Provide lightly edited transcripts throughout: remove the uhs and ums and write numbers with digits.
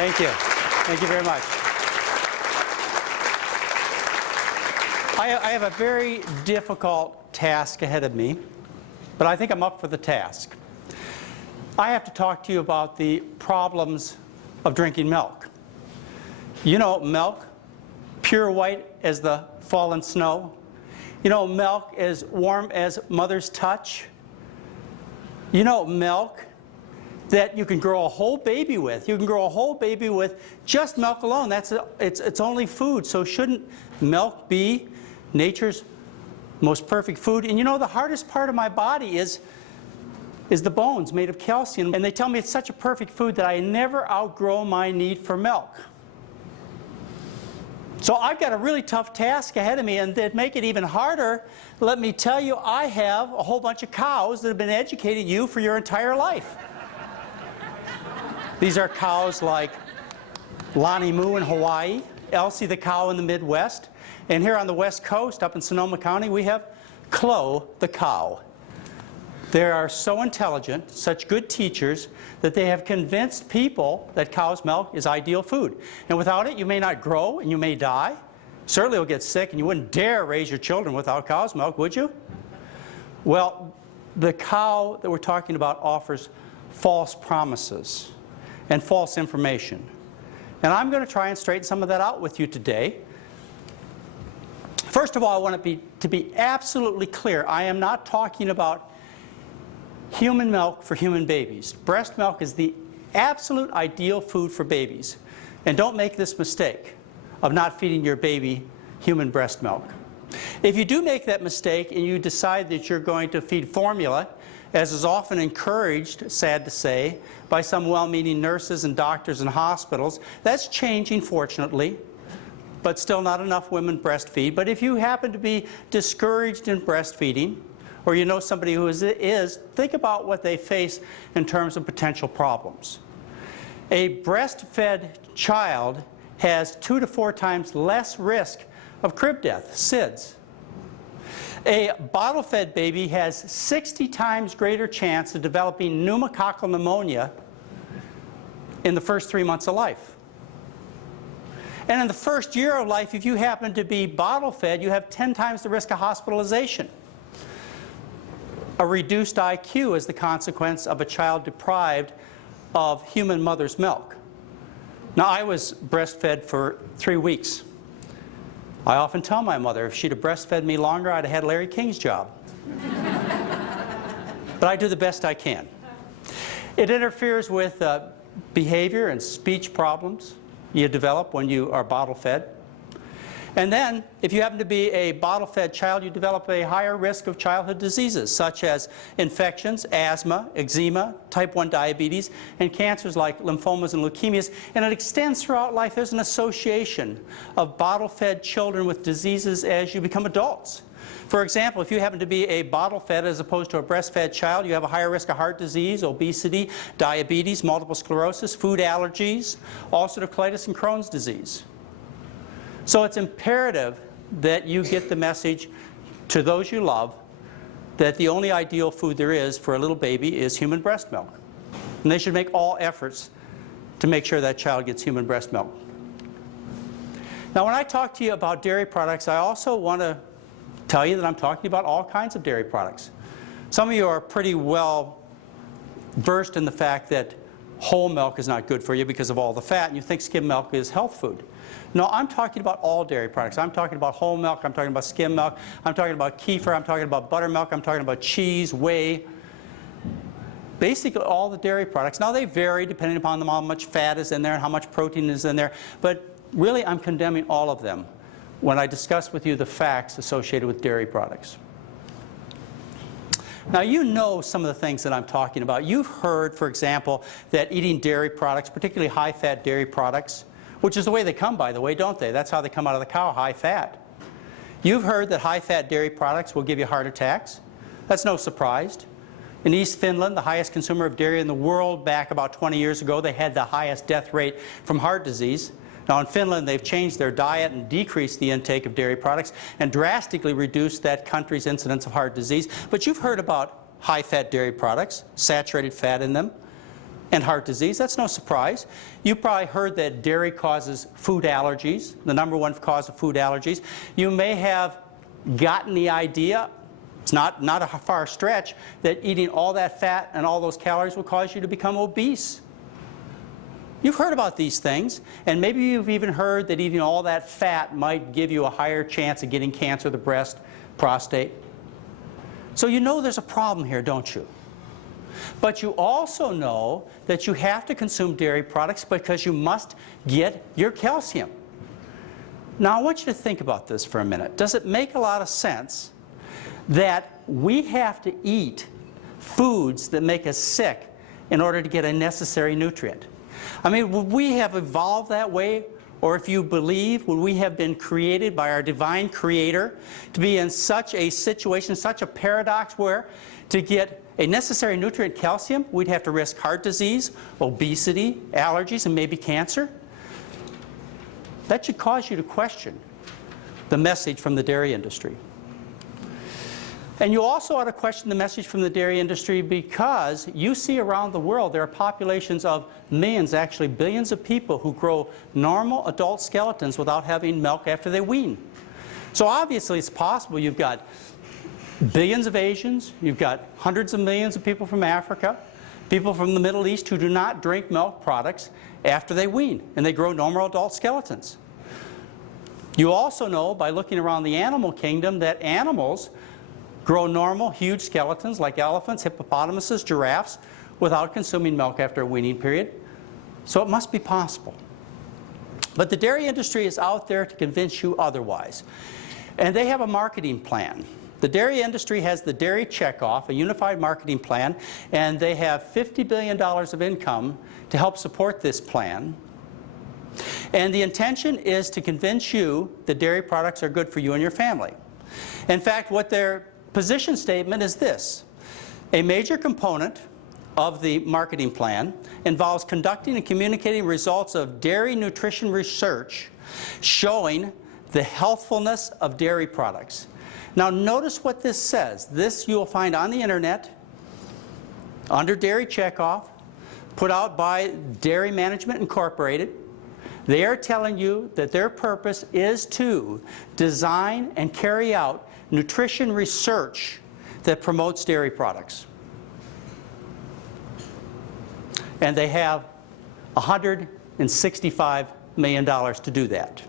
Thank you. Thank you very much. I have a very difficult task ahead of me, but I think I'm up for the task. I have to talk to you about the problems of drinking milk. You know, milk, pure white as the fallen snow. You know, milk as warm as mother's touch. You know, milk that you can grow a whole baby with. You can grow a whole baby with just milk alone. It's only food. So shouldn't milk be nature's most perfect food? And you know, the hardest part of my body is the bones made of calcium. And they tell me it's such a perfect food that I never outgrow my need for milk. So I've got a really tough task ahead of me, and to make it even harder, let me tell you, I have a whole bunch of cows that have been educating you for your entire life. These are cows like Lonnie Moo in Hawaii, Elsie the cow in the Midwest, and here on the West Coast, up in Sonoma County, we have Chloe the cow. They are so intelligent, such good teachers, that they have convinced people that cow's milk is ideal food. And without it, you may not grow and you may die. Certainly you'll get sick, and you wouldn't dare raise your children without cow's milk, would you? Well, the cow that we're talking about offers false promises and false information. And I'm going to try and straighten some of that out with you today. First of all, I want to be absolutely clear. I am not talking about human milk for human babies. Breast milk is the absolute ideal food for babies. And don't make this mistake of not feeding your baby human breast milk. If you do make that mistake and you decide that you're going to feed formula, as is often encouraged, sad to say, by some well-meaning nurses and doctors and hospitals, that's changing, fortunately, but still not enough women breastfeed. But if you happen to be discouraged in breastfeeding, or you know somebody who is, think about what they face in terms of potential problems. A breastfed child has 2 to 4 times less risk of crib death, SIDS. A bottle-fed baby has 60 times greater chance of developing pneumococcal pneumonia in the first 3 months of life. And in the first year of life, if you happen to be bottle-fed, you have 10 times the risk of hospitalization. A reduced IQ is the consequence of a child deprived of human mother's milk. Now, I was breastfed for 3 weeks. I often tell my mother, if she'd have breastfed me longer, I'd have had Larry King's job. But I do the best I can. It interferes with behavior and speech problems you develop when you are bottle-fed. And then, if you happen to be a bottle-fed child, you develop a higher risk of childhood diseases, such as infections, asthma, eczema, type 1 diabetes, and cancers like lymphomas and leukemias. And it extends throughout life. There's an association of bottle-fed children with diseases as you become adults. For example, if you happen to be a bottle-fed as opposed to a breastfed child, you have a higher risk of heart disease, obesity, diabetes, multiple sclerosis, food allergies, ulcerative colitis, and Crohn's disease. So it's imperative that you get the message to those you love that the only ideal food there is for a little baby is human breast milk. And they should make all efforts to make sure that child gets human breast milk. Now, when I talk to you about dairy products, I also want to tell you that I'm talking about all kinds of dairy products. Some of you are pretty well versed in the fact that whole milk is not good for you because of all the fat, and you think skim milk is health food. No, I'm talking about all dairy products. I'm talking about whole milk, I'm talking about skim milk, I'm talking about kefir, I'm talking about buttermilk, I'm talking about cheese, whey. Basically all the dairy products. Now they vary depending upon how much fat is in there and how much protein is in there, but really I'm condemning all of them when I discuss with you the facts associated with dairy products. Now, you know some of the things that I'm talking about. You've heard, for example, that eating dairy products, particularly high-fat dairy products, which is the way they come, by the way, don't they? That's how they come out of the cow, high-fat. You've heard that high-fat dairy products will give you heart attacks. That's no surprise. In East Finland, the highest consumer of dairy in the world, back about 20 years ago, they had the highest death rate from heart disease. Now in Finland, they've changed their diet and decreased the intake of dairy products and drastically reduced that country's incidence of heart disease. But you've heard about high-fat dairy products, saturated fat in them. and heart disease. That's no surprise. You probably heard that dairy causes food allergies, the #1 cause of food allergies. You may have gotten the idea, it's not a far stretch, that eating all that fat and all those calories will cause you to become obese. You've heard about these things, and maybe you've even heard that eating all that fat might give you a higher chance of getting cancer of the breast, prostate. So you know there's a problem here, don't you? But you also know that you have to consume dairy products because you must get your calcium. Now I want you to think about this for a minute. Does it make a lot of sense that we have to eat foods that make us sick in order to get a necessary nutrient? I mean, would we have evolved that way? Or if you believe, would we have been created by our divine Creator to be in such a situation, such a paradox where to get a necessary nutrient, calcium, we'd have to risk heart disease, obesity, allergies, and maybe cancer? That should cause you to question the message from the dairy industry. And you also ought to question the message from the dairy industry because you see around the world there are populations of millions, actually billions of people who grow normal adult skeletons without having milk after they wean. So obviously it's possible. You've got billions of Asians, you've got hundreds of millions of people from Africa, people from the Middle East who do not drink milk products after they wean, and they grow normal adult skeletons. You also know by looking around the animal kingdom that animals grow normal, huge skeletons like elephants, hippopotamuses, giraffes, without consuming milk after a weaning period. So it must be possible. But the dairy industry is out there to convince you otherwise. And they have a marketing plan. The dairy industry has the Dairy Checkoff, a unified marketing plan, and they have $50 billion of income to help support this plan. And the intention is to convince you that dairy products are good for you and your family. In fact, what their position statement is this: a major component of the marketing plan involves conducting and communicating results of dairy nutrition research showing the healthfulness of dairy products. Now notice what this says. This you will find on the internet under Dairy Checkoff, put out by Dairy Management Incorporated. They are telling you that their purpose is to design and carry out nutrition research that promotes dairy products. And they have $165 million to do that.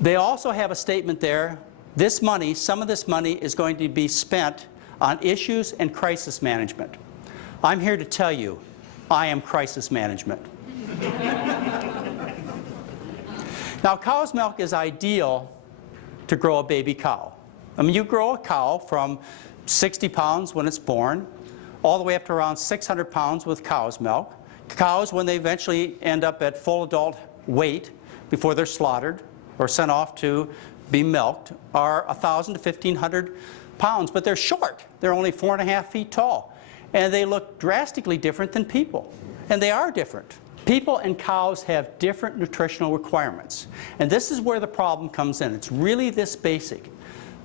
They also have a statement there, this money, some of this money is going to be spent on issues and crisis management. I'm here to tell you, I am crisis management. Now, cow's milk is ideal to grow a baby cow. I mean, you grow a cow from 60 pounds when it's born, all the way up to around 600 pounds with cow's milk. Cows, when they eventually end up at full adult weight before they're slaughtered or sent off to be milked, are 1,000 to 1,500 pounds, but they're short. They're only 4.5 feet tall. And they look drastically different than people. And they are different. People and cows have different nutritional requirements. And this is where the problem comes in. It's really this basic.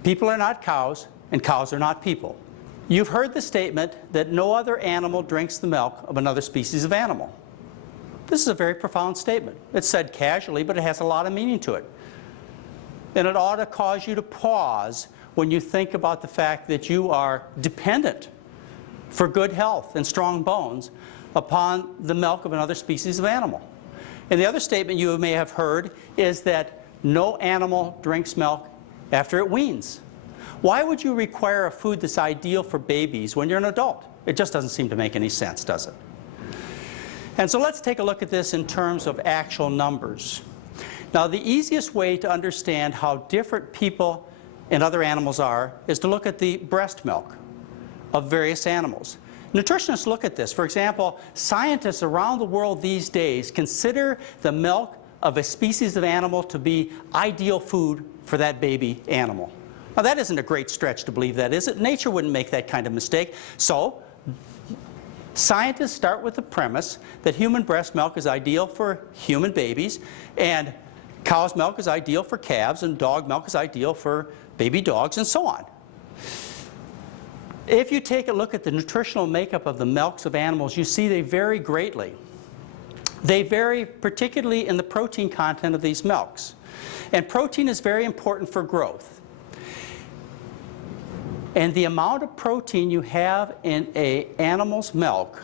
People are not cows, and cows are not people. You've heard the statement that no other animal drinks the milk of another species of animal. This is a very profound statement. It's said casually, but it has a lot of meaning to it. And it ought to cause you to pause when you think about the fact that you are dependent for good health and strong bones upon the milk of another species of animal. And the other statement you may have heard is that no animal drinks milk after it weans. Why would you require a food that's ideal for babies when you're an adult? It just doesn't seem to make any sense, does it? And so let's take a look at this in terms of actual numbers. Now, the easiest way to understand how different people and other animals are is to look at the breast milk of various animals. Nutritionists look at this. For example, scientists around the world these days consider the milk of a species of animal to be ideal food for that baby animal. Now, that isn't a great stretch to believe that, is it? Nature wouldn't make that kind of mistake. So, scientists start with the premise that human breast milk is ideal for human babies, and cow's milk is ideal for calves, and dog milk is ideal for baby dogs, and so on. If you take a look at the nutritional makeup of the milks of animals, you see they vary greatly. They vary particularly in the protein content of these milks. And protein is very important for growth. And the amount of protein you have in an animal's milk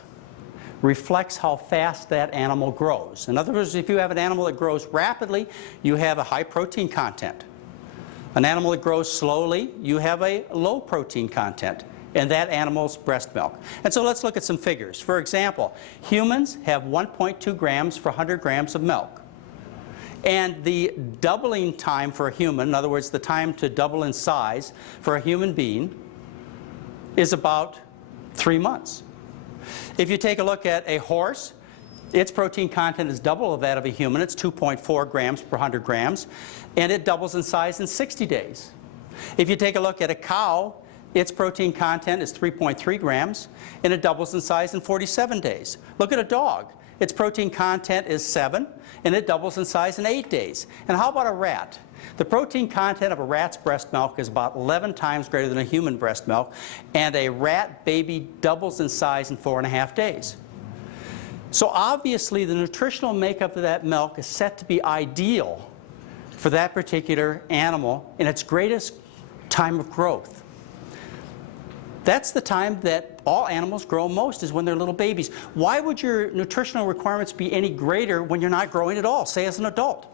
reflects how fast that animal grows. In other words, if you have an animal that grows rapidly, you have a high protein content. An animal that grows slowly, you have a low protein content in that animal's breast milk. And so let's look at some figures. For example, humans have 1.2 grams for 100 grams of milk. And the doubling time for a human, in other words, the time to double in size for a human being, is about 3 months. If you take a look at a horse, its protein content is double of that of a human. It's 2.4 grams per 100 grams, and it doubles in size in 60 days. If you take a look at a cow, its protein content is 3.3 grams, and it doubles in size in 47 days. Look at a dog. Its protein content is 7, and it doubles in size in 8 days. And how about a rat? The protein content of a rat's breast milk is about 11 times greater than a human breast milk, and a rat baby doubles in size in 4.5 days. So obviously the nutritional makeup of that milk is set to be ideal for that particular animal in its greatest time of growth. That's the time that all animals grow most, is when they're little babies. Why would your nutritional requirements be any greater when you're not growing at all, say as an adult?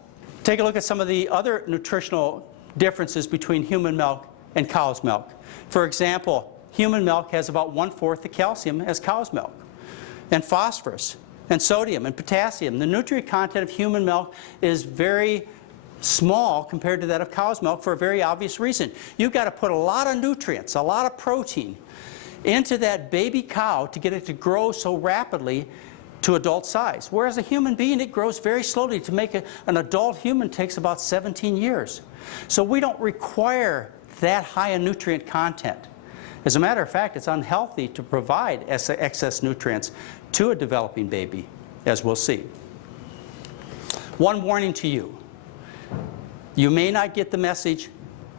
Take a look at some of the other nutritional differences between human milk and cow's milk. For example, human milk has about 1/4 the calcium as cow's milk, and phosphorus, and sodium, and potassium. The nutrient content of human milk is very small compared to that of cow's milk for a very obvious reason. You've got to put a lot of nutrients, a lot of protein into that baby cow to get it to grow so rapidly to adult size. Whereas a human being, it grows very slowly. To make an adult human takes about 17 years. So we don't require that high a nutrient content. As a matter of fact, it's unhealthy to provide excess nutrients to a developing baby, as we'll see. One warning to you. You may not get the message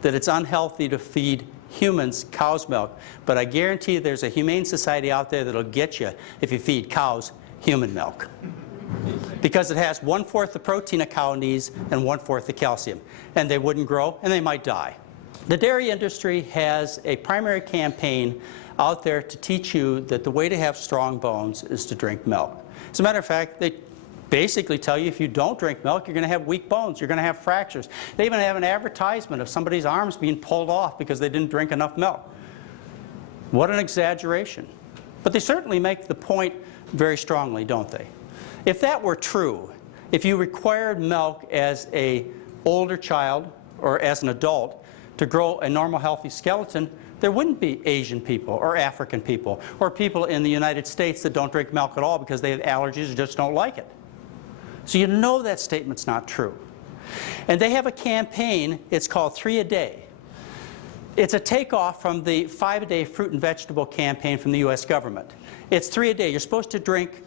that it's unhealthy to feed humans cow's milk, but I guarantee you there's a humane society out there that'll get you if you feed cows human milk. Because it has 1/4 the protein a cow needs and 1/4 the calcium. And they wouldn't grow, and they might die. The dairy industry has a primary campaign out there to teach you that the way to have strong bones is to drink milk. As a matter of fact, they basically tell you if you don't drink milk, you're going to have weak bones, you're going to have fractures. They even have an advertisement of somebody's arms being pulled off because they didn't drink enough milk. What an exaggeration. But they certainly make the point very strongly, don't they? If that were true, if you required milk as an older child or as an adult to grow a normal healthy skeleton, there wouldn't be Asian people or African people or people in the United States that don't drink milk at all because they have allergies or just don't like it. So you know that statement's not true. And they have a campaign, it's called 3 a Day. It's a takeoff from the 5 a Day fruit and vegetable campaign from the US government. It's 3 a day. You're supposed to drink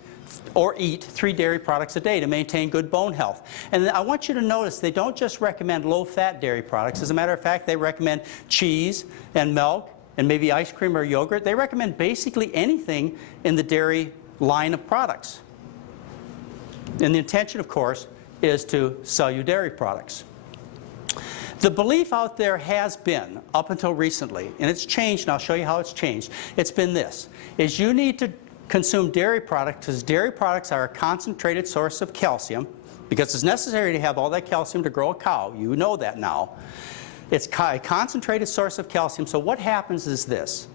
or eat 3 dairy products a day to maintain good bone health. And I want you to notice they don't just recommend low-fat dairy products. As a matter of fact, they recommend cheese and milk and maybe ice cream or yogurt. They recommend basically anything in the dairy line of products. And the intention, of course, is to sell you dairy products. The belief out there has been, up until recently, and it's changed, and I'll show you how it's changed, it's been this, is you need to consume dairy products because dairy products are a concentrated source of calcium, because it's necessary to have all that calcium to grow a cow. You know that now. It's a concentrated source of calcium, so what happens is this.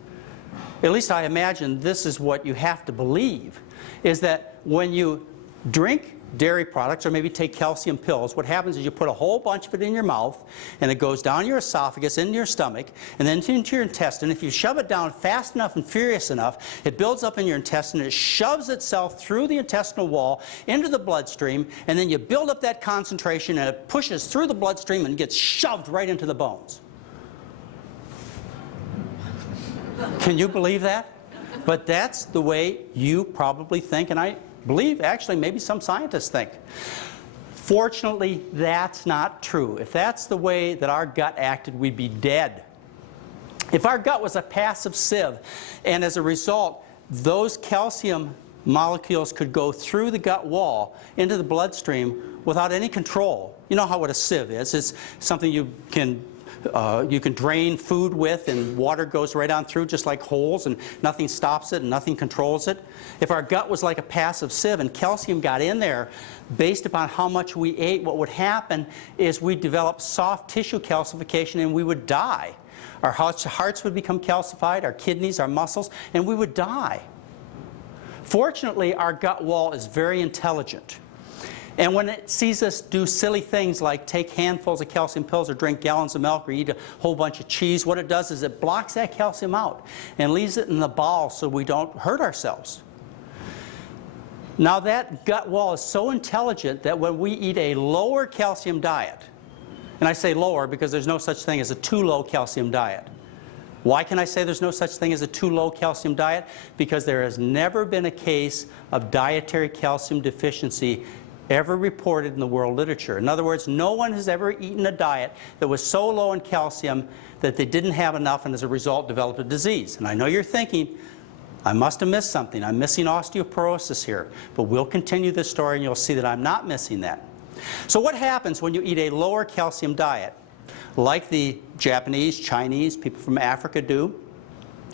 At least I imagine this is what you have to believe, is that when you drink dairy products or maybe take calcium pills, what happens is you put a whole bunch of it in your mouth and it goes down your esophagus, into your stomach, and then into your intestine. If you shove it down fast enough and furious enough, it builds up in your intestine, it shoves itself through the intestinal wall into the bloodstream, and then you build up that concentration and it pushes through the bloodstream and gets shoved right into the bones. Can you believe that? But that's the way you probably think, and I believe, actually, maybe some scientists think. Fortunately, that's not true. If that's the way that our gut acted, we'd be dead. If our gut was a passive sieve, and as a result, those calcium molecules could go through the gut wall into the bloodstream without any control. You know how what a sieve is. It's something you can drain food with, and water goes right on through just like holes, and nothing stops it and nothing controls it. If our gut was like a passive sieve and calcium got in there based upon how much we ate, what would happen is we'd develop soft tissue calcification and we would die. Our hearts would become calcified, our kidneys, our muscles, and we would die. Fortunately, our gut wall is very intelligent. And when it sees us do silly things like take handfuls of calcium pills or drink gallons of milk or eat a whole bunch of cheese, what it does is it blocks that calcium out and leaves it in the bowel so we don't hurt ourselves. Now that gut wall is so intelligent that when we eat a lower calcium diet, and I say lower because there's no such thing as a too low calcium diet. Why can I say there's no such thing as a too low calcium diet? Because there has never been a case of dietary calcium deficiency ever reported in the world literature. In other words, no one has ever eaten a diet that was so low in calcium that they didn't have enough and as a result developed a disease. And I know you're thinking, I must have missed something. I'm missing osteoporosis here. But we'll continue this story and you'll see that I'm not missing that. So what happens when you eat a lower calcium diet, like the Japanese, Chinese, people from Africa do,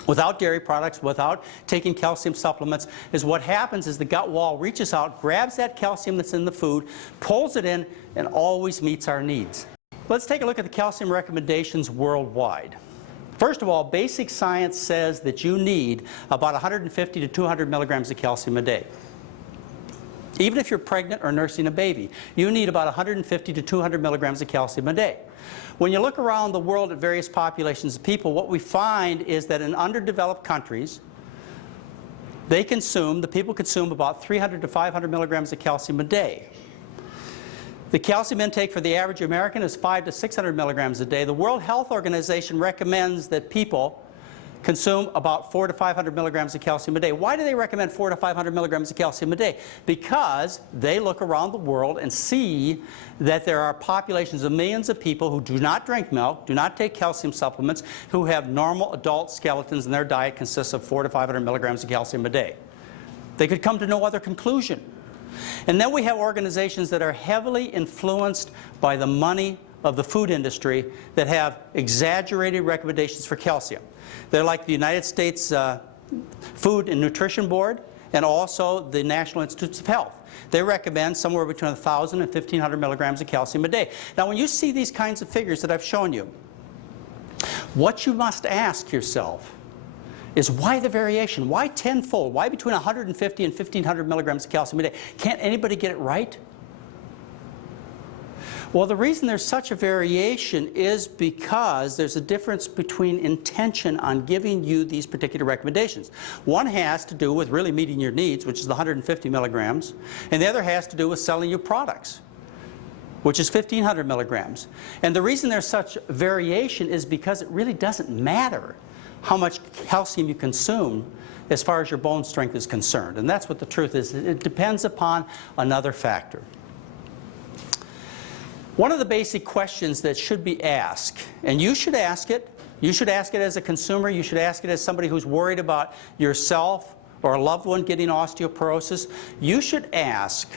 without dairy products, without taking calcium supplements, is what happens is the gut wall reaches out, grabs that calcium that's in the food, pulls it in, and always meets our needs. Let's take a look at the calcium recommendations worldwide. First of all, basic science says that you need about 150 to 200 milligrams of calcium a day. Even if you're pregnant or nursing a baby, you need about 150 to 200 milligrams of calcium a day. When you look around the world at various populations of people, what we find is that in underdeveloped countries, the people consume about 300 to 500 milligrams of calcium a day. The calcium intake for the average American is 500 to 600 milligrams a day. The World Health Organization recommends that people consume about 400 to 500 milligrams of calcium a day. Why do they recommend 400 to 500 milligrams of calcium a day? Because they look around the world and see that there are populations of millions of people who do not drink milk, do not take calcium supplements, who have normal adult skeletons, and their diet consists of 400 to 500 milligrams of calcium a day. They could come to no other conclusion. And then we have organizations that are heavily influenced by the money of the food industry that have exaggerated recommendations for calcium. They're like the United States Food and Nutrition Board and also the National Institutes of Health. They recommend somewhere between 1,000 and 1,500 milligrams of calcium a day. Now when you see these kinds of figures that I've shown you, what you must ask yourself is why the variation? Why tenfold? Why between 150 and 1,500 milligrams of calcium a day? Can't anybody get it right? Well, the reason there's such a variation is because there's a difference between intention on giving you these particular recommendations. One has to do with really meeting your needs, which is the 150 milligrams, and the other has to do with selling you products, which is 1,500 milligrams. And the reason there's such variation is because it really doesn't matter how much calcium you consume as far as your bone strength is concerned. And that's what the truth is. It depends upon another factor. One of the basic questions that should be asked, and you should ask it as a consumer, you should ask it as somebody who's worried about yourself or a loved one getting osteoporosis, you should ask,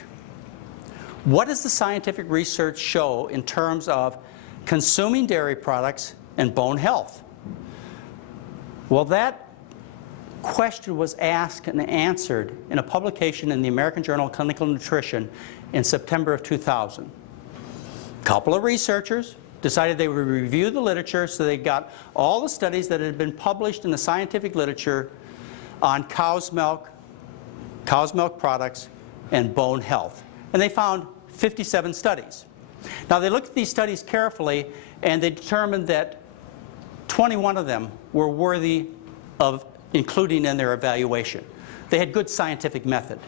what does the scientific research show in terms of consuming dairy products and bone health? Well, that question was asked and answered in a publication in the American Journal of Clinical Nutrition in September of 2000. A couple of researchers decided they would review the literature, so they got all the studies that had been published in the scientific literature on cow's milk products, and bone health. And they found 57 studies. Now they looked at these studies carefully and they determined that 21 of them were worthy of including in their evaluation. They had good scientific method.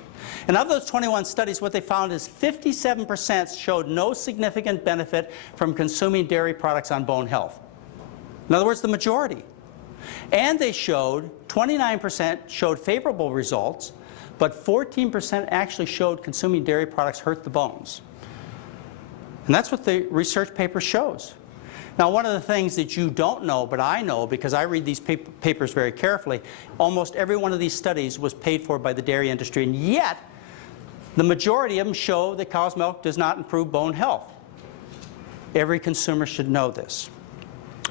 And of those 21 studies, what they found is 57% showed no significant benefit from consuming dairy products on bone health. In other words, the majority. And they showed, 29% showed favorable results, but 14% actually showed consuming dairy products hurt the bones. And that's what the research paper shows. Now, one of the things that you don't know, but I know because I read these papers very carefully, almost every one of these studies was paid for by the dairy industry, and yet the majority of them show that cow's milk does not improve bone health. Every consumer should know this.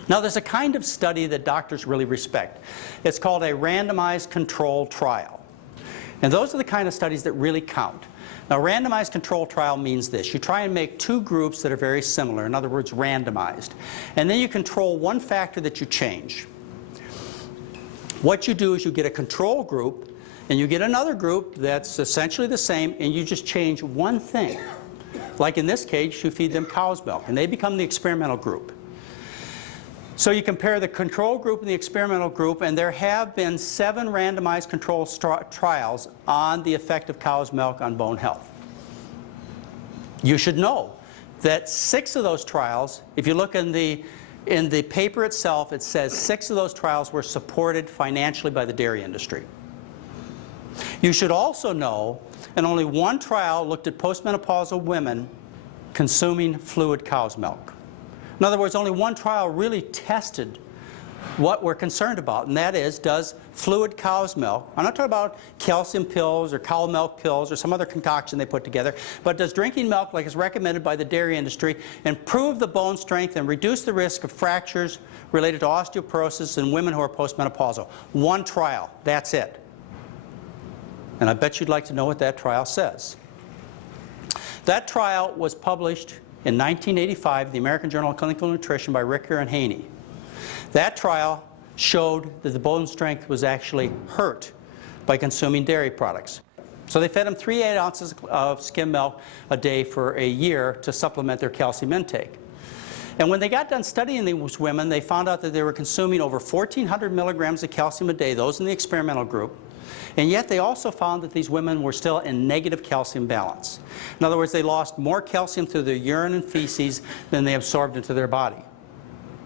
Now, there's a kind of study that doctors really respect. It's called a randomized controlled trial. And those are the kind of studies that really count. Now, randomized controlled trial means this. You try and make two groups that are very similar, in other words, randomized. And then you control one factor that you change. What you do is you get a control group, and you get another group that's essentially the same, and you just change one thing. Like in this case, you feed them cow's milk, and they become the experimental group. So you compare the control group and the experimental group, and there have been 7 randomized controlled trials on the effect of cow's milk on bone health. You should know that 6 of those trials, if you look in the paper itself, it says 6 of those trials were supported financially by the dairy industry. You should also know that only 1 trial looked at postmenopausal women consuming fluid cow's milk. In other words, only 1 trial really tested what we're concerned about, and that is, does fluid cow's milk, I'm not talking about calcium pills or cow milk pills or some other concoction they put together, but does drinking milk like is recommended by the dairy industry improve the bone strength and reduce the risk of fractures related to osteoporosis in women who are postmenopausal? 1 trial, that's it. And I bet you'd like to know what that trial says. That trial was published in 1985, the American Journal of Clinical Nutrition by Ricker and Haney. That trial showed that the bone strength was actually hurt by consuming dairy products. So they fed them 3 8 ounces of skim milk a day for a year to supplement their calcium intake. And when they got done studying these women, they found out that they were consuming over 1,400 milligrams of calcium a day, those in the experimental group. And yet they also found that these women were still in negative calcium balance. In other words, they lost more calcium through their urine and feces than they absorbed into their body.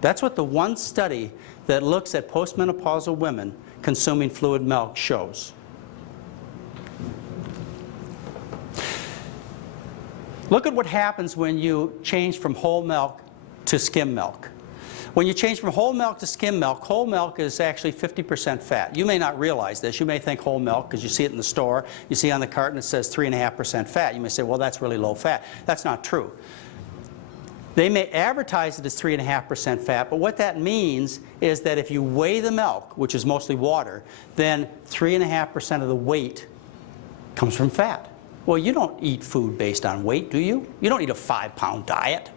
That's what the one study that looks at postmenopausal women consuming fluid milk shows. Look at what happens when you change from whole milk to skim milk. When you change from whole milk to skim milk, whole milk is actually 50% fat. You may not realize this. You may think whole milk because you see it in the store. You see on the carton it says 3.5% fat. You may say, well, that's really low fat. That's not true. They may advertise it as 3.5% fat, but what that means is that if you weigh the milk, which is mostly water, then 3.5% of the weight comes from fat. Well, you don't eat food based on weight, do you? You don't eat a 5-pound diet.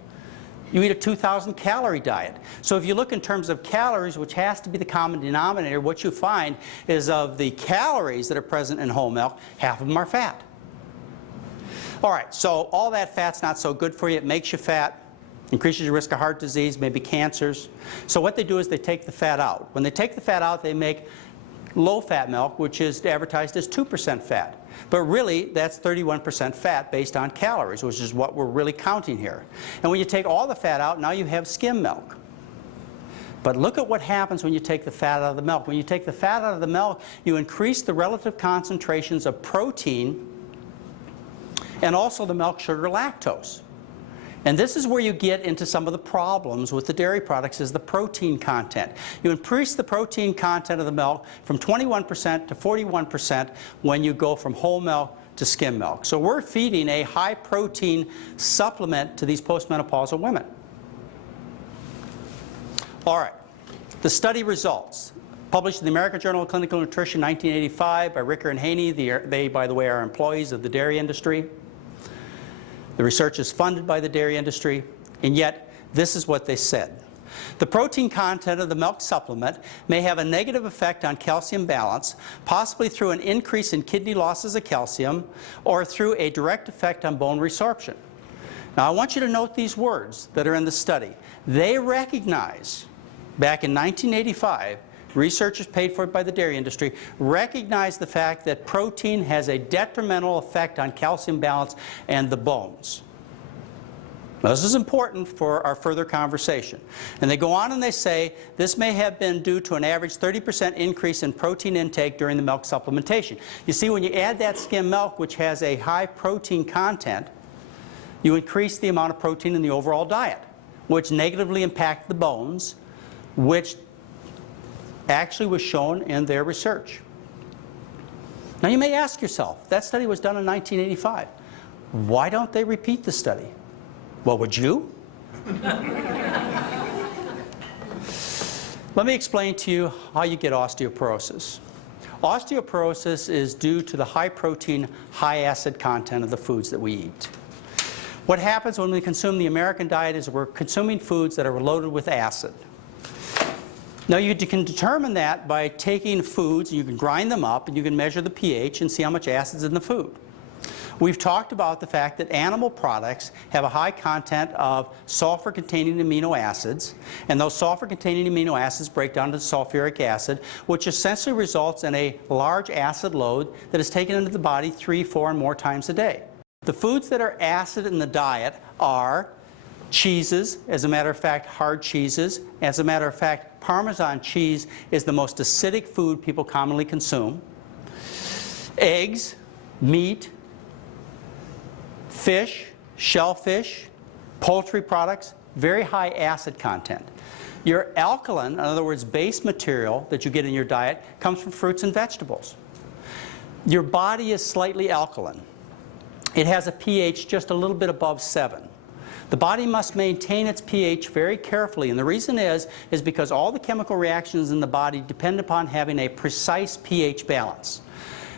You eat a 2,000 calorie diet. So if you look in terms of calories, which has to be the common denominator, what you find is of the calories that are present in whole milk, half of them are fat. All right, so all that fat's not so good for you. It makes you fat, increases your risk of heart disease, maybe cancers. So what they do is they take the fat out. When they take the fat out, they make low-fat milk, which is advertised as 2% fat. But really, that's 31% fat based on calories, which is what we're really counting here. And when you take all the fat out, now you have skim milk. But look at what happens when you take the fat out of the milk. When you take the fat out of the milk, you increase the relative concentrations of protein and also the milk sugar lactose. And this is where you get into some of the problems with the dairy products, is the protein content. You increase the protein content of the milk from 21% to 41% when you go from whole milk to skim milk. So we're feeding a high protein supplement to these postmenopausal women. All right, the study results. Published in the American Journal of Clinical Nutrition 1985 by Ricker and Haney. They, by the way, are employees of the dairy industry. The research is funded by the dairy industry, and yet this is what they said. The protein content of the milk supplement may have a negative effect on calcium balance, possibly through an increase in kidney losses of calcium or through a direct effect on bone resorption. Now I want you to note these words that are in the study. They recognize, back in 1985, researchers paid for it by the dairy industry, recognized the fact that protein has a detrimental effect on calcium balance and the bones. Now, this is important for our further conversation. And they go on and they say this may have been due to an average 30% increase in protein intake during the milk supplementation. You see, when you add that skim milk, which has a high protein content, you increase the amount of protein in the overall diet. which negatively impact the bones, which actually was shown in their research. Now you may ask yourself, that study was done in 1985. Why don't they repeat the study? Well, would you? Let me explain to you how you get osteoporosis. Osteoporosis is due to the high protein, high acid content of the foods that we eat. What happens when we consume the American diet is we're consuming foods that are loaded with acid. Now you can determine that by taking foods, you can grind them up and you can measure the pH and see how much acid is in the food. We've talked about the fact that animal products have a high content of sulfur-containing amino acids, and those sulfur-containing amino acids break down to sulfuric acid, which essentially results in a large acid load that is taken into the body 3, 4, and more times a day. The foods that are acid in the diet are cheeses, as a matter of fact, hard cheeses. As a matter of fact, Parmesan cheese is the most acidic food people commonly consume. Eggs, meat, fish, shellfish, poultry products, very high acid content. Your alkaline, in other words, base material that you get in your diet, comes from fruits and vegetables. Your body is slightly alkaline. It has a pH just a little bit above 7. The body must maintain its pH very carefully, and the reason is because all the chemical reactions in the body depend upon having a precise pH balance.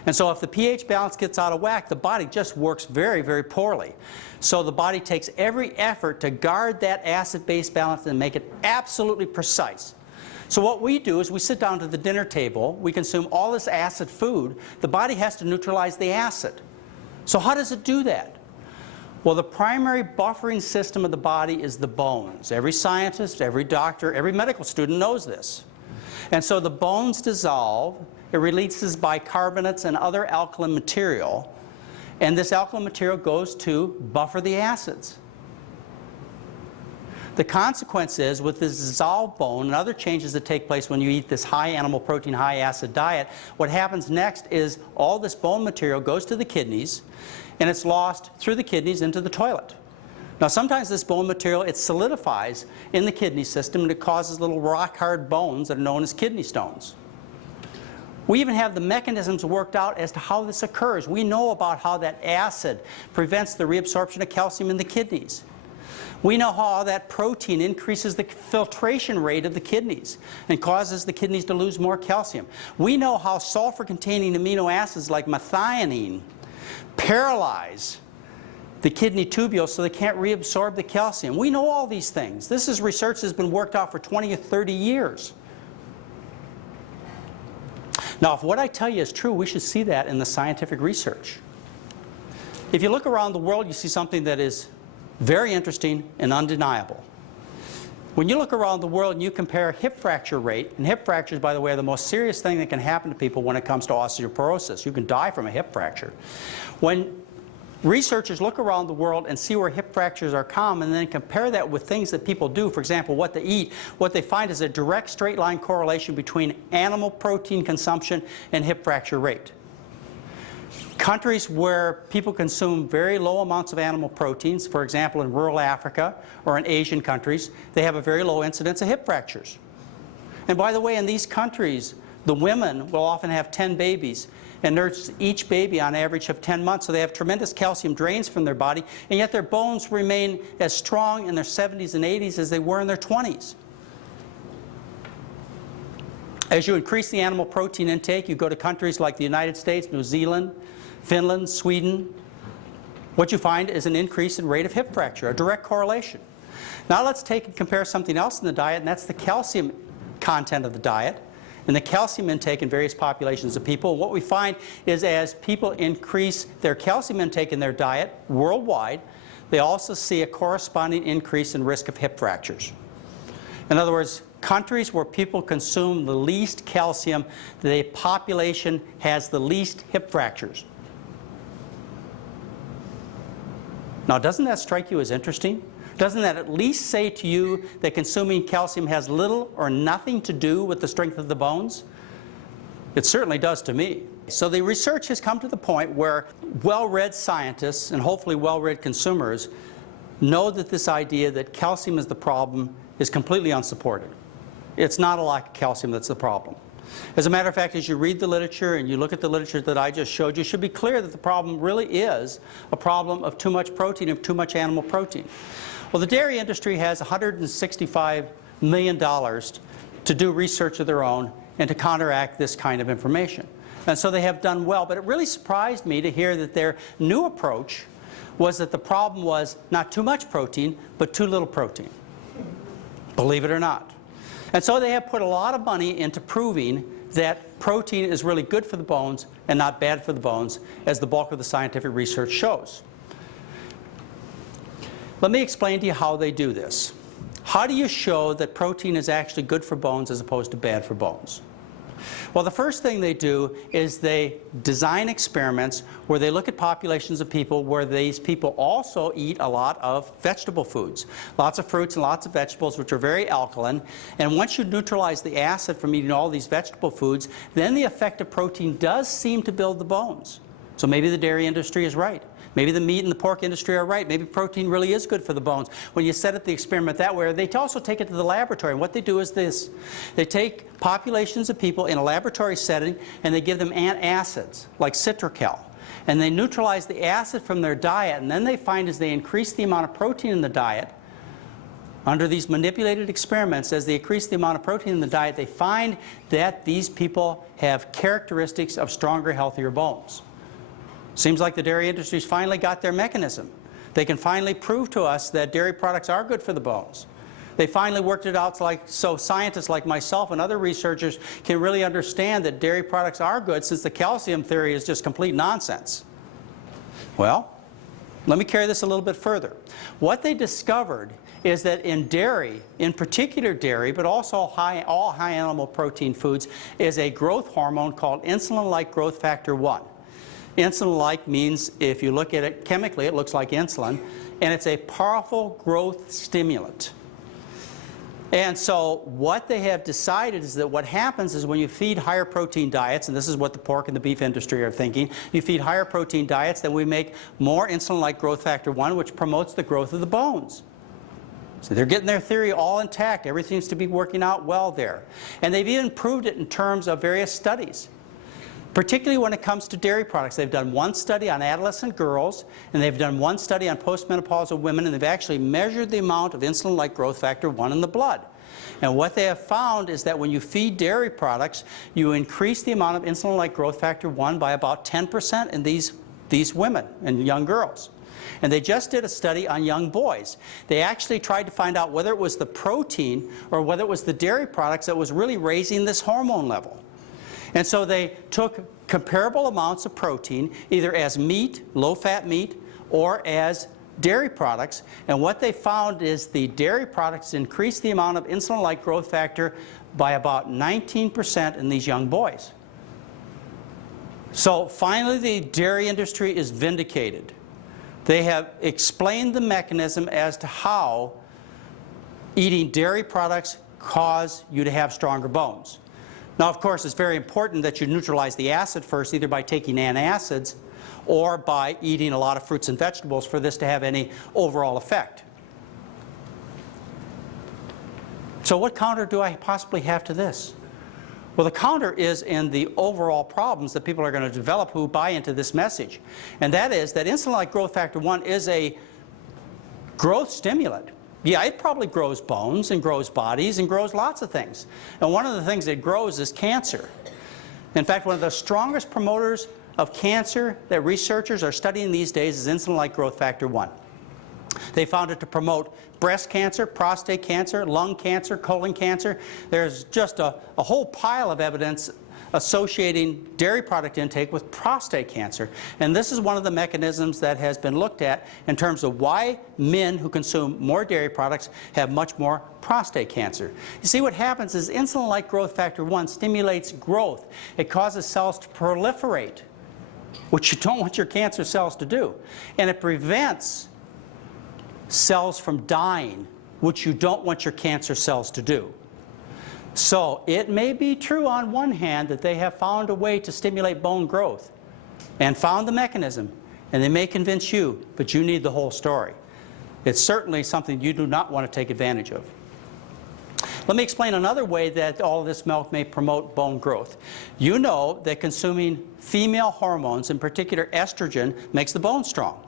And so if the pH balance gets out of whack, the body just works very, very poorly. So the body takes every effort to guard that acid-base balance and make it absolutely precise. So what we do is we sit down to the dinner table, we consume all this acid food, the body has to neutralize the acid. So how does it do that? Well, the primary buffering system of the body is the bones. Every scientist, every doctor, every medical student knows this. And so the bones dissolve, it releases bicarbonates and other alkaline material, and this alkaline material goes to buffer the acids. The consequence is, with this dissolved bone and other changes that take place when you eat this high animal protein, high acid diet, what happens next is all this bone material goes to the kidneys, and it's lost through the kidneys into the toilet. Now sometimes this bone material, it solidifies in the kidney system and it causes little rock-hard bones that are known as kidney stones. We even have the mechanisms worked out as to how this occurs. We know about how that acid prevents the reabsorption of calcium in the kidneys. We know how that protein increases the filtration rate of the kidneys and causes the kidneys to lose more calcium. We know how sulfur-containing amino acids like methionine paralyze the kidney tubules so they can't reabsorb the calcium. We know all these things. This is research that's been worked out for 20 or 30 years. Now, if what I tell you is true, we should see that in the scientific research. If you look around the world, you see something that is very interesting and undeniable. When you look around the world and you compare hip fracture rate, and hip fractures, by the way, are the most serious thing that can happen to people when it comes to osteoporosis. You can die from a hip fracture. When researchers look around the world and see where hip fractures are common and then compare that with things that people do, for example, what they eat, what they find is a direct straight line correlation between animal protein consumption and hip fracture rate. Countries where people consume very low amounts of animal proteins, for example in rural Africa or in Asian countries, they have a very low incidence of hip fractures. And by the way, in these countries, the women will often have 10 babies and nurse each baby on average of 10 months, so they have tremendous calcium drains from their body, and yet their bones remain as strong in their 70s and 80s as they were in their 20s. As you increase the animal protein intake, you go to countries like the United States, New Zealand, Finland, Sweden, what you find is an increase in rate of hip fracture, a direct correlation. Now let's take and compare something else in the diet, and that's the calcium content of the diet and the calcium intake in various populations of people. What we find is as people increase their calcium intake in their diet worldwide, they also see a corresponding increase in risk of hip fractures. In other words, countries where people consume the least calcium, the population has the least hip fractures. Now, doesn't that strike you as interesting? Doesn't that at least say to you that consuming calcium has little or nothing to do with the strength of the bones? It certainly does to me. So the research has come to the point where well-read scientists and hopefully well-read consumers know that this idea that calcium is the problem is completely unsupported. It's not a lack of calcium that's the problem. As a matter of fact, as you read the literature and you look at the literature that I just showed you, should be clear that the problem really is a problem of too much protein, of too much animal protein. Well, the dairy industry has $165 million to do research of their own and to counteract this kind of information. And so they have done well, but it really surprised me to hear that their new approach was that the problem was not too much protein, but too little protein. Believe it or not. And so they have put a lot of money into proving that protein is really good for the bones and not bad for the bones, as the bulk of the scientific research shows. Let me explain to you how they do this. How do you show that protein is actually good for bones as opposed to bad for bones? Well, the first thing they do is they design experiments where they look at populations of people where these people also eat a lot of vegetable foods. Lots of fruits and lots of vegetables, which are very alkaline. And once you neutralize the acid from eating all these vegetable foods, then the effect of protein does seem to build the bones. So maybe the dairy industry is right. Maybe the meat and the pork industry are right. Maybe protein really is good for the bones. When you set up the experiment that way, they also take it to the laboratory. And what they do is this. They take populations of people in a laboratory setting and they give them antacids, like Citracal. And they neutralize the acid from their diet. And then they find as they increase the amount of protein in the diet, under these manipulated experiments, as they increase the amount of protein in the diet, they find that these people have characteristics of stronger, healthier bones. Seems like the dairy industry's finally got their mechanism. They can finally prove to us that dairy products are good for the bones. They finally worked it out so scientists like myself and other researchers can really understand that dairy products are good, since the calcium theory is just complete nonsense. Well, let me carry this a little bit further. What they discovered is that in dairy, in particular dairy, but also all high animal protein foods, is a growth hormone called insulin-like growth factor 1. Insulin-like means, if you look at it chemically, it looks like insulin, and it's a powerful growth stimulant. And so what they have decided is that what happens is when you feed higher protein diets, and this is what the pork and the beef industry are thinking, you feed higher protein diets, then we make more insulin-like growth factor 1, which promotes the growth of the bones. So they're getting their theory all intact. Everything seems to be working out well there. And they've even proved it in terms of various studies. Particularly when it comes to dairy products. They've done one study on adolescent girls, and they've done one study on postmenopausal women, and they've actually measured the amount of insulin-like growth factor 1 in the blood. And what they have found is that when you feed dairy products, you increase the amount of insulin-like growth factor 1 by about 10% in these women and young girls. And they just did a study on young boys. They actually tried to find out whether it was the protein or whether it was the dairy products that was really raising this hormone level. And so they took comparable amounts of protein, either as meat, low-fat meat, or as dairy products. And what they found is the dairy products increased the amount of insulin-like growth factor by about 19% in these young boys. So finally, the dairy industry is vindicated. They have explained the mechanism as to how eating dairy products cause you to have stronger bones. Now, of course, it's very important that you neutralize the acid first, either by taking antacids or by eating a lot of fruits and vegetables for this to have any overall effect. So what counter do I possibly have to this? Well, the counter is in the overall problems that people are going to develop who buy into this message. And that is that insulin-like growth factor 1 is a growth stimulant. Yeah, it probably grows bones and grows bodies and grows lots of things. And one of the things it grows is cancer. In fact, one of the strongest promoters of cancer that researchers are studying these days is insulin-like growth factor 1. They found it to promote breast cancer, prostate cancer, lung cancer, colon cancer. There's just a whole pile of evidence associating dairy product intake with prostate cancer. And this is one of the mechanisms that has been looked at in terms of why men who consume more dairy products have much more prostate cancer. You see, what happens is insulin-like growth factor 1 stimulates growth. It causes cells to proliferate, which you don't want your cancer cells to do. And it prevents cells from dying, which you don't want your cancer cells to do. So it may be true on one hand that they have found a way to stimulate bone growth and found the mechanism, and they may convince you, but you need the whole story. It's certainly something you do not want to take advantage of. Let me explain another way that all of this milk may promote bone growth. You know that consuming female hormones, in particular estrogen, makes the bone strong.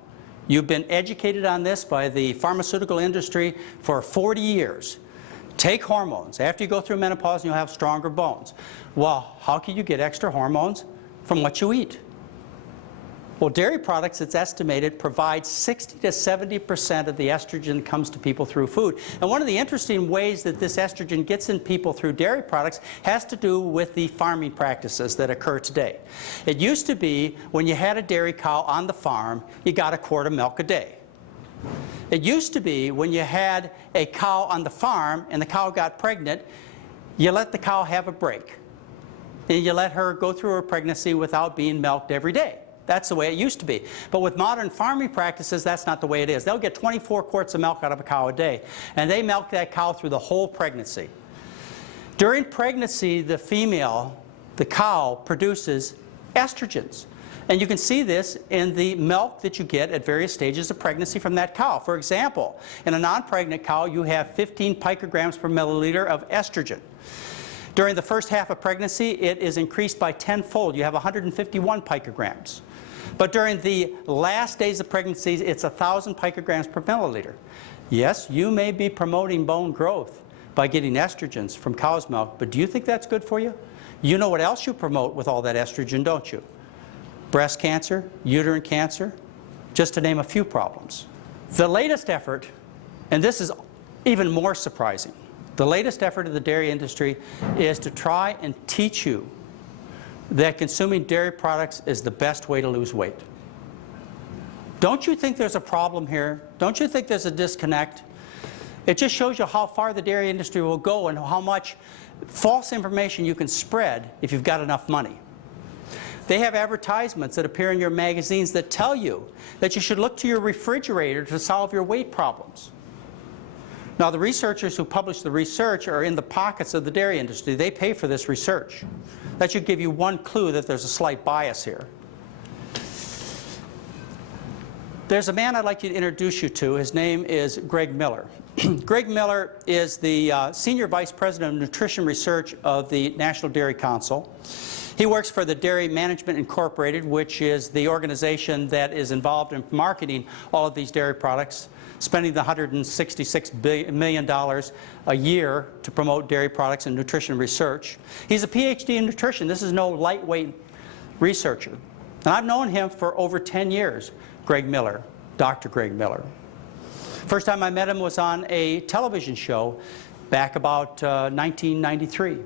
You've been educated on this by the pharmaceutical industry for 40 years. Take hormones. After you go through menopause, you'll have stronger bones. Well, how can you get extra hormones? From what you eat. Well, dairy products, it's estimated, provide 60 to 70% of the estrogen that comes to people through food. And one of the interesting ways that this estrogen gets in people through dairy products has to do with the farming practices that occur today. It used to be when you had a dairy cow on the farm, you got a quart of milk a day. It used to be when you had a cow on the farm and the cow got pregnant, you let the cow have a break. And you let her go through her pregnancy without being milked every day. That's the way it used to be. But with modern farming practices, that's not the way it is. They'll get 24 quarts of milk out of a cow a day, and they milk that cow through the whole pregnancy. During pregnancy, the female, the cow, produces estrogens. And you can see this in the milk that you get at various stages of pregnancy from that cow. For example, in a non-pregnant cow, you have 15 picograms per milliliter of estrogen. During the first half of pregnancy, it is increased by tenfold. You have 151 picograms. But during the last days of pregnancy, it's 1,000 picograms per milliliter. Yes, you may be promoting bone growth by getting estrogens from cow's milk, but do you think that's good for you? You know what else you promote with all that estrogen, don't you? Breast cancer, uterine cancer, just to name a few problems. The latest effort, and this is even more surprising, the latest effort of the dairy industry is to try and teach you that consuming dairy products is the best way to lose weight. Don't you think there's a problem here? Don't you think there's a disconnect? It just shows you how far the dairy industry will go and how much false information you can spread if you've got enough money. They have advertisements that appear in your magazines that tell you that you should look to your refrigerator to solve your weight problems. Now, the researchers who publish the research are in the pockets of the dairy industry. They pay for this research. That should give you one clue that there's a slight bias here. There's a man I'd like to introduce you to. His name is Greg Miller. Greg Miller is the Senior Vice President of Nutrition Research of the National Dairy Council. He works for the Dairy Management Incorporated, which is the organization that is involved in marketing all of these dairy products, spending the $166 million a year to promote dairy products and nutrition research. He's a PhD in nutrition. This is no lightweight researcher. And I've known him for over 10 years, Greg Miller, Dr. Greg Miller. First time I met him was on a television show back about 1993.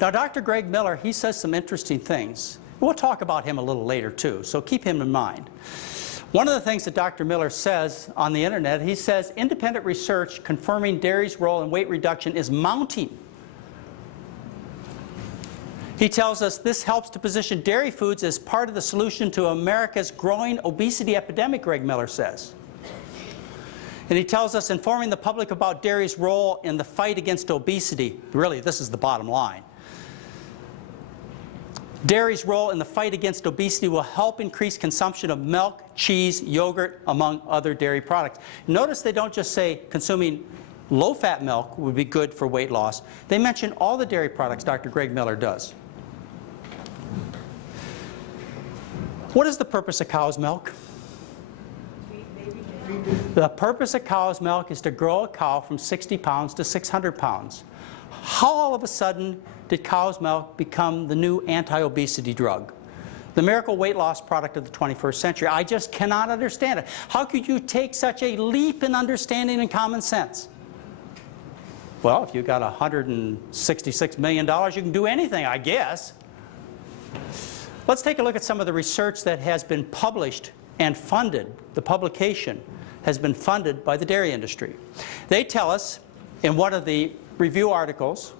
Now, Dr. Greg Miller, he says some interesting things. We'll talk about him a little later, too, so keep him in mind. One of the things that Dr. Miller says on the internet, he says independent research confirming dairy's role in weight reduction is mounting. He tells us this helps to position dairy foods as part of the solution to America's growing obesity epidemic, Greg Miller says. And he tells us informing the public about dairy's role in the fight against obesity. Really, this is the bottom line. Dairy's role in the fight against obesity will help increase consumption of milk, cheese, yogurt, among other dairy products. Notice they don't just say consuming low-fat milk would be good for weight loss. They mention all the dairy products Dr. Greg Miller does. What is the purpose of cow's milk? The purpose of cow's milk is to grow a cow from 60 pounds to 600 pounds. How all of a sudden did cow's milk become the new anti-obesity drug? The miracle weight loss product of the 21st century. I just cannot understand it. How could you take such a leap in understanding and common sense? Well, if you've got $166 million, you can do anything, I guess. Let's take a look at some of the research that has been published and funded. The publication has been funded by the dairy industry. They tell us in one of the review articles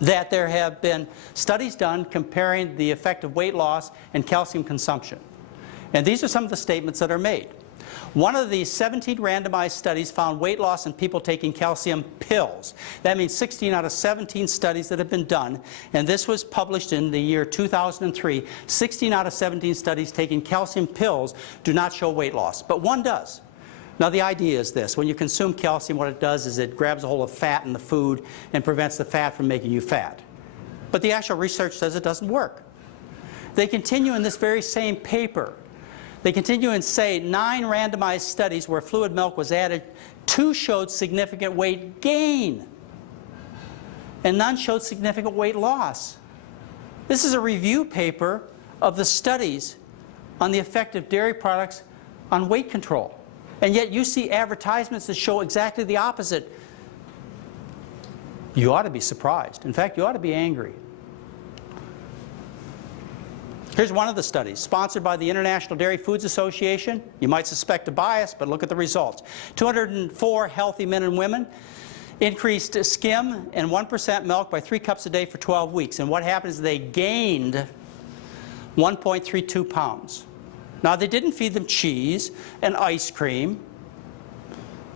that there have been studies done comparing the effect of weight loss and calcium consumption. And these are some of the statements that are made. One of the 17 randomized studies found weight loss in people taking calcium pills. That means 16 out of 17 studies that have been done, and this was published in the year 2003. 16 out of 17 studies taking calcium pills do not show weight loss, but one does. Now the idea is this: when you consume calcium, what it does is it grabs a hold of fat in the food and prevents the fat from making you fat. But the actual research says it doesn't work. They continue in this very same paper. They continue and say 9 randomized studies where fluid milk was added, 2 showed significant weight gain, and none showed significant weight loss. This is a review paper of the studies on the effect of dairy products on weight control. And yet you see advertisements that show exactly the opposite. You ought to be surprised. In fact, you ought to be angry. Here's one of the studies, sponsored by the International Dairy Foods Association. You might suspect a bias, but look at the results. 204 healthy men and women increased skim and 1% milk by 3 cups a day for 12 weeks. And what happens is they gained 1.32 pounds. Now, they didn't feed them cheese and ice cream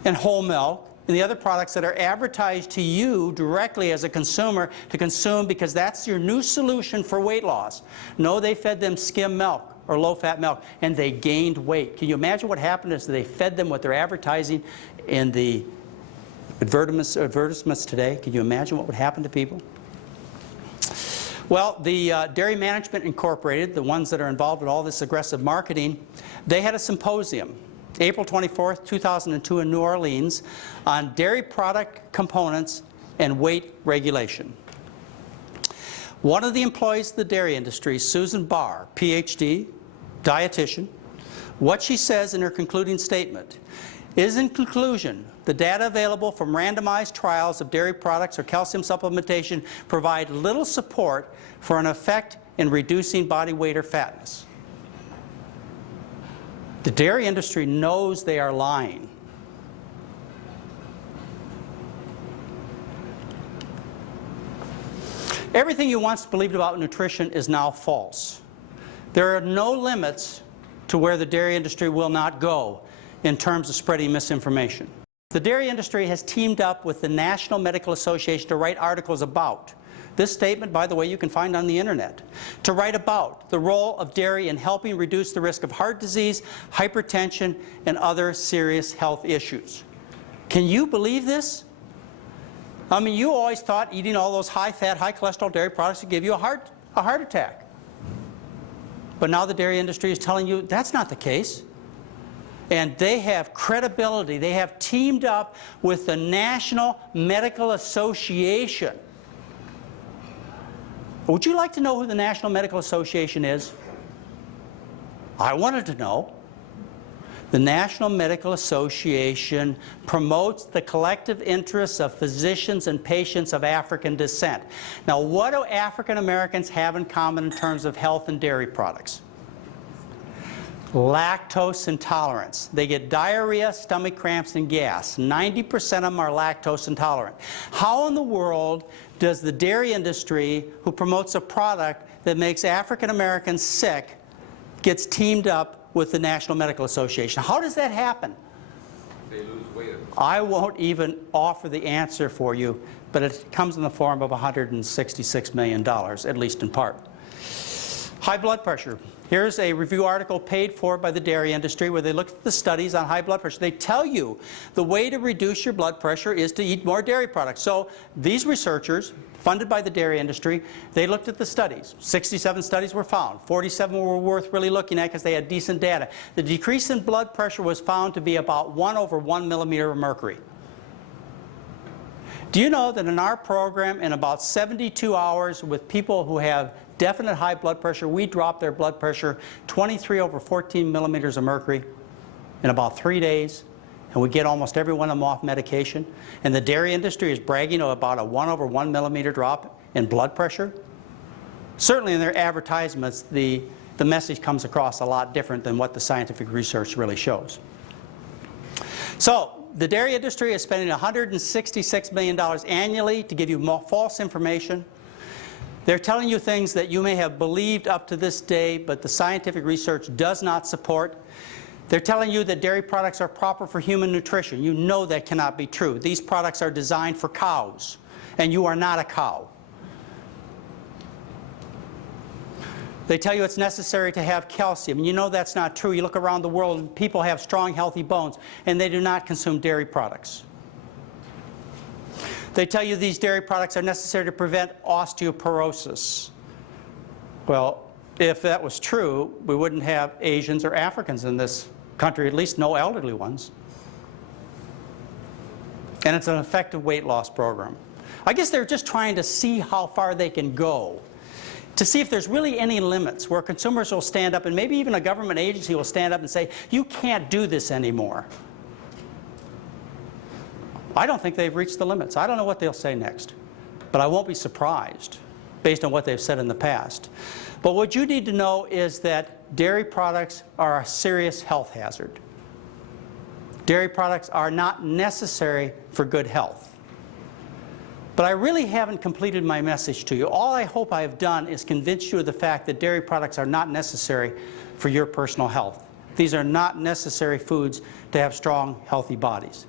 and whole milk and the other products that are advertised to you directly as a consumer to consume because that's your new solution for weight loss. No, they fed them skim milk or low-fat milk, and they gained weight. Can you imagine what happened as they fed them what they're advertising in the advertisements today? Can you imagine what would happen to people? Well, the Dairy Management Incorporated, the ones that are involved with all this aggressive marketing, they had a symposium, April 24th, 2002 in New Orleans, on dairy product components and weight regulation. One of the employees of the dairy industry, Susan Barr, PhD, dietitian, what she says in her concluding statement is, in conclusion, the data available from randomized trials of dairy products or calcium supplementation provide little support for an effect in reducing body weight or fatness. The dairy industry knows they are lying. Everything you once believed about nutrition is now false. There are no limits to where the dairy industry will not go in terms of spreading misinformation. The dairy industry has teamed up with the National Medical Association to write articles about this statement, by the way, you can find on the internet, to write about the role of dairy in helping reduce the risk of heart disease, hypertension, and other serious health issues. Can you believe this? I mean, you always thought eating all those high-fat, high-cholesterol dairy products would give you a heart attack. But now the dairy industry is telling you that's not the case. And they have credibility. They have teamed up with the National Medical Association. Would you like to know who the National Medical Association is? I wanted to know. The National Medical Association promotes the collective interests of physicians and patients of African descent. Now, what do African Americans have in common in terms of health and dairy products? Lactose intolerance. They get diarrhea, stomach cramps, and gas. 90% of them are lactose intolerant. How in the world does the dairy industry, who promotes a product that makes African Americans sick, gets teamed up with the National Medical Association? How does that happen? They lose weight. I won't even offer the answer for you, but it comes in the form of $166 million, at least in part. High blood pressure. Here's a review article paid for by the dairy industry where they looked at the studies on high blood pressure. They tell you the way to reduce your blood pressure is to eat more dairy products. So these researchers, funded by the dairy industry, they looked at the studies. 67 studies were found. 47 were worth really looking at because they had decent data. The decrease in blood pressure was found to be about 1/1 millimeter of mercury. Do you know that in our program, in about 72 hours with people who have definite high blood pressure, we drop their blood pressure 23/14 millimeters of mercury in about 3 days, and we get almost every one of them off medication? And the dairy industry is bragging about a 1/1 millimeter drop in blood pressure? Certainly in their advertisements, the message comes across a lot different than what the scientific research really shows. So the dairy industry is spending $166 million annually to give you false information. They're telling you things that you may have believed up to this day, but the scientific research does not support. They're telling you that dairy products are proper for human nutrition. You know that cannot be true. These products are designed for cows, and you are not a cow. They tell you it's necessary to have calcium, and you know that's not true. You look around the world and people have strong, healthy bones, and they do not consume dairy products. They tell you these dairy products are necessary to prevent osteoporosis. Well, if that was true, we wouldn't have Asians or Africans in this country, at least no elderly ones. And it's an effective weight loss program. I guess they're just trying to see how far they can go, to see if there's really any limits where consumers will stand up, and maybe even a government agency will stand up and say, you can't do this anymore. I don't think they've reached the limits. I don't know what they'll say next, but I won't be surprised based on what they've said in the past. But what you need to know is that dairy products are a serious health hazard. Dairy products are not necessary for good health. But I really haven't completed my message to you. All I hope I have done is convince you of the fact that dairy products are not necessary for your personal health. These are not necessary foods to have strong, healthy bodies.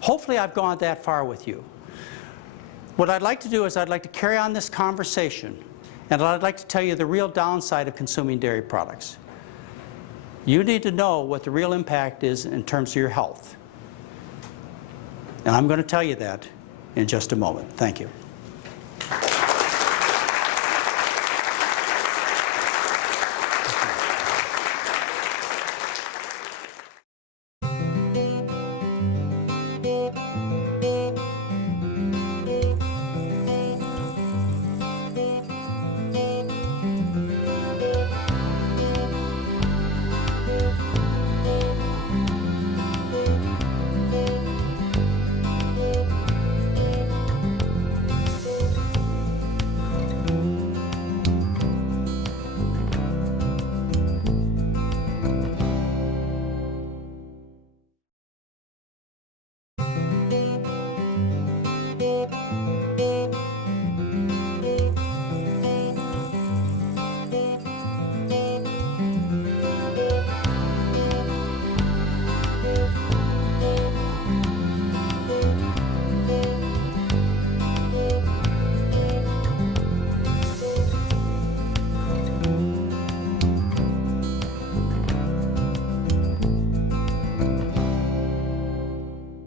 Hopefully I've gone that far with you. What I'd like to do is I'd like to carry on this conversation, and I'd like to tell you the real downside of consuming dairy products. You need to know what the real impact is in terms of your health. And I'm going to tell you that in just a moment. Thank you.